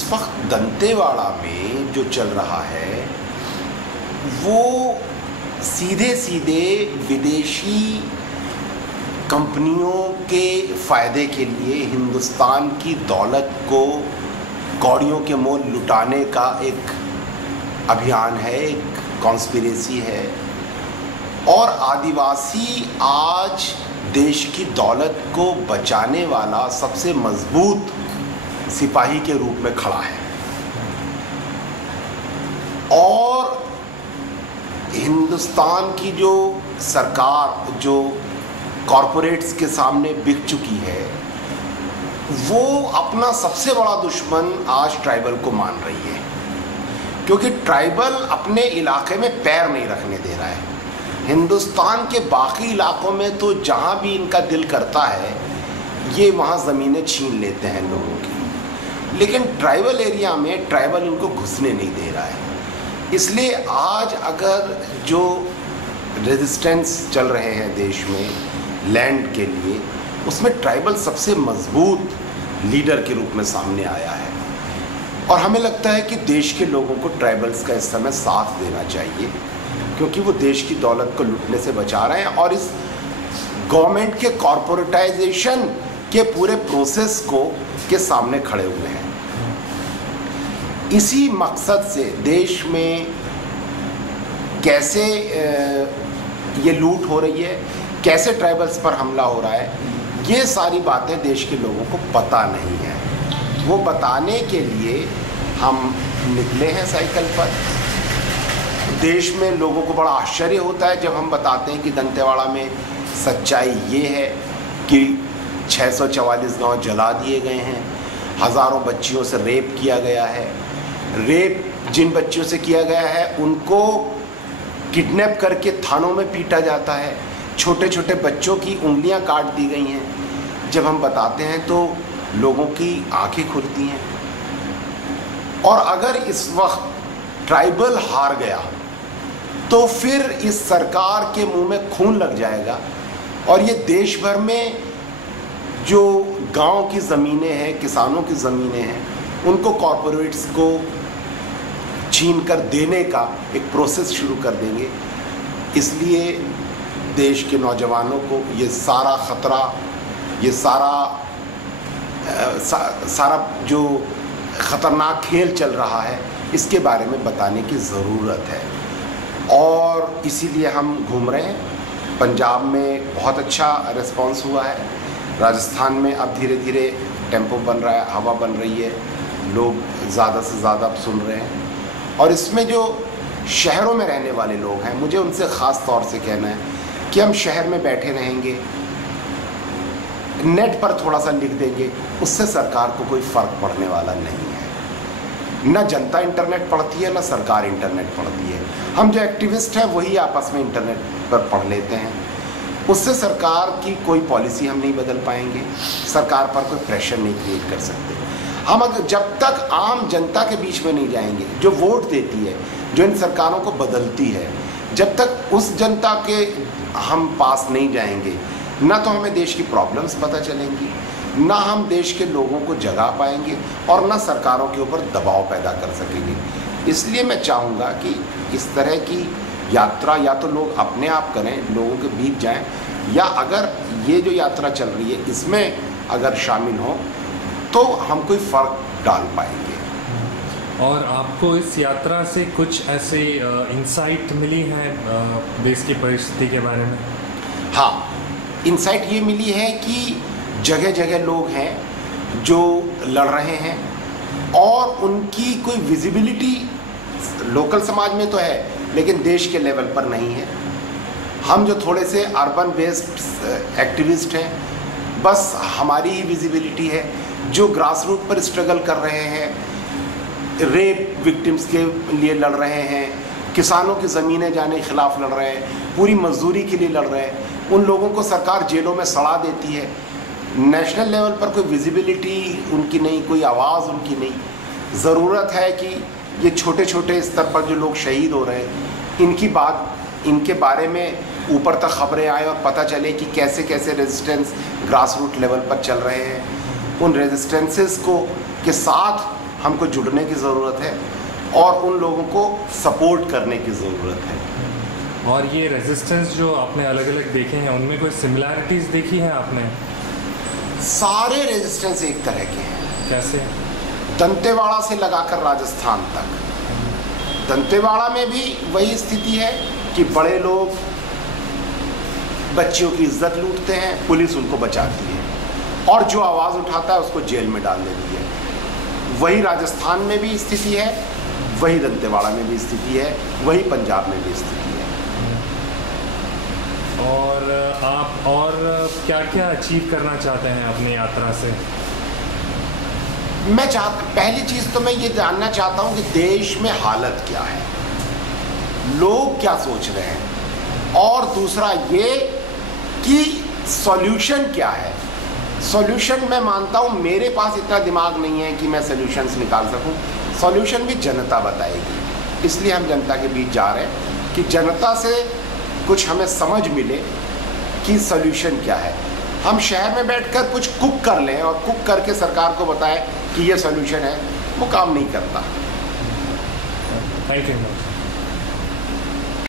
इस वक्त दंतेवाड़ा में जो चल रहा है वो सीधे सीधे विदेशी कंपनियों के फ़ायदे के लिए हिंदुस्तान की दौलत को कौड़ियों के मोल लुटाने का एक अभियान है, एक कॉन्स्पिरेसी है। और आदिवासी आज देश की दौलत को बचाने वाला सबसे मजबूत सिपाही के रूप में खड़ा है और हिंदुस्तान की जो सरकार जो कॉरपोरेट्स के सामने बिक चुकी है वो अपना सबसे बड़ा दुश्मन आज ट्राइबल को मान रही है, क्योंकि ट्राइबल अपने इलाके में पैर नहीं रखने दे रहा है। हिंदुस्तान के बाकी इलाकों में तो जहाँ भी इनका दिल करता है ये वहाँ ज़मीनें छीन लेते हैं लोगों की, लेकिन ट्राइबल एरिया में ट्राइबल इनको घुसने नहीं दे रहा है। इसलिए आज अगर जो रेजिस्टेंस चल रहे हैं देश में लैंड के लिए, उसमें ट्राइबल सबसे मजबूत लीडर के रूप में सामने आया है और हमें लगता है कि देश के लोगों को ट्राइबल्स का इस समय साथ देना चाहिए, क्योंकि वो देश की दौलत को लूटने से बचा रहे हैं और इस गवर्नमेंट के कॉरपोरेटाइजेशन के पूरे प्रोसेस को के सामने खड़े हुए हैं। इसी मकसद से देश में कैसे ये लूट हो रही है, कैसे ट्राइबल्स पर हमला हो रहा है, ये सारी बातें देश के लोगों को पता नहीं है। वो बताने के लिए हम निकले हैं साइकिल पर। देश में लोगों को बड़ा आश्चर्य होता है जब हम बताते हैं कि दंतेवाड़ा में सच्चाई ये है कि 644 गांव जला दिए गए हैं, हज़ारों बच्चियों से रेप किया गया है। रेप जिन बच्चियों से किया गया है उनको किडनैप करके थानों में पीटा जाता है, छोटे छोटे बच्चों की उंगलियां काट दी गई हैं। जब हम बताते हैं तो लोगों की आंखें खुलती हैं। और अगर इस वक्त ट्राइबल हार गया तो फिर इस सरकार के मुंह में खून लग जाएगा और ये देश भर में जो गांव की ज़मीनें हैं, किसानों की ज़मीनें हैं, उनको कॉरपोरेट्स को छीन कर देने का एक प्रोसेस शुरू कर देंगे। इसलिए देश के नौजवानों को ये सारा ख़तरा, ये सारा जो ख़तरनाक खेल चल रहा है इसके बारे में बताने की ज़रूरत है और इसीलिए हम घूम रहे हैं। पंजाब में बहुत अच्छा रिस्पांस हुआ है, राजस्थान में अब धीरे धीरे टेम्पो बन रहा है, हवा बन रही है, लोग ज़्यादा से ज़्यादा अब सुन रहे हैं। और इसमें जो शहरों में रहने वाले लोग हैं, मुझे उनसे ख़ास तौर से कहना है कि हम शहर में बैठे रहेंगे, नेट पर थोड़ा सा लिख देंगे, उससे सरकार को कोई फ़र्क पड़ने वाला नहीं है। ना जनता इंटरनेट पढ़ती है, ना सरकार इंटरनेट पढ़ती है। हम जो एक्टिविस्ट हैं वही आपस में इंटरनेट पर पढ़ लेते हैं, उससे सरकार की कोई पॉलिसी हम नहीं बदल पाएंगे, सरकार पर कोई प्रेशर नहीं क्रिएट कर सकते। हम अगर जब तक आम जनता के बीच में नहीं जाएंगे, जो वोट देती है, जो इन सरकारों को बदलती है, जब तक उस जनता के हम पास नहीं जाएंगे, ना तो हमें देश की प्रॉब्लम्स पता चलेंगी, ना हम देश के लोगों को जगा पाएंगे और ना सरकारों के ऊपर दबाव पैदा कर सकेंगे। इसलिए मैं चाहूँगा कि इस तरह की यात्रा या तो लोग अपने आप करें, लोगों के बीच जाएं, या अगर ये जो यात्रा चल रही है इसमें अगर शामिल हों तो हम कोई फ़र्क डाल पाएंगे। और आपको इस यात्रा से कुछ ऐसे इंसाइट मिली है देश की परिस्थिति के बारे में? हाँ, इंसाइट ये मिली है कि जगह जगह लोग हैं जो लड़ रहे हैं और उनकी कोई विजिबिलिटी लोकल समाज में तो है लेकिन देश के लेवल पर नहीं है। हम जो थोड़े से अर्बन बेस्ड एक्टिविस्ट हैं, बस हमारी ही विजिबिलिटी है। जो ग्रास रूट पर स्ट्रगल कर रहे हैं, रेप विक्टिम्स के लिए लड़ रहे हैं, किसानों की ज़मीनें जाने के खिलाफ लड़ रहे हैं, पूरी मजदूरी के लिए लड़ रहे हैं, उन लोगों को सरकार जेलों में सड़ा देती है। नेशनल लेवल पर कोई विजिबिलिटी उनकी नहीं, कोई आवाज़ उनकी नहीं। ज़रूरत है कि ये छोटे छोटे स्तर पर जो लोग शहीद हो रहे हैं इनकी बात, इनके बारे में ऊपर तक खबरें आएँ और पता चले कि कैसे कैसे रेजिस्टेंस ग्रास रूट लेवल पर चल रहे हैं। उन रेजिस्टेंसेस को के साथ हमको जुड़ने की ज़रूरत है और उन लोगों को सपोर्ट करने की ज़रूरत है। और ये रेजिस्टेंस जो आपने अलग अलग देखे हैं, उनमें कोई सिमिलैरिटीज़ देखी है आपने? सारे रेजिस्टेंस एक तरह के हैं। कैसे? दंतेवाड़ा से लगाकर राजस्थान तक। दंतेवाड़ा में भी वही स्थिति है कि बड़े लोग बच्चियों की इज्जत लूटते हैं, पुलिस उनको बचाती है, और जो आवाज़ उठाता है उसको जेल में डाल देती है। वही राजस्थान में भी स्थिति है, वही दंतेवाड़ा में भी स्थिति है, वही पंजाब में भी स्थिति है। और आप और क्या क्या अचीव करना चाहते हैं अपनी यात्रा से? पहली चीज़ तो मैं ये जानना चाहता हूँ कि देश में हालत क्या है, लोग क्या सोच रहे हैं, और दूसरा ये कि सॉल्यूशन क्या है। सॉल्यूशन मैं मानता हूँ मेरे पास इतना दिमाग नहीं है कि मैं सॉल्यूशंस निकाल सकूँ, सॉल्यूशन भी जनता बताएगी। इसलिए हम जनता के बीच जा रहे हैं कि जनता से कुछ हमें समझ मिले कि सॉल्यूशन क्या है। हम शहर में बैठकर कुछ कुक कर लें और कुक करके सरकार को बताएं कि ये सॉल्यूशन है, वो काम नहीं करता। Thank you.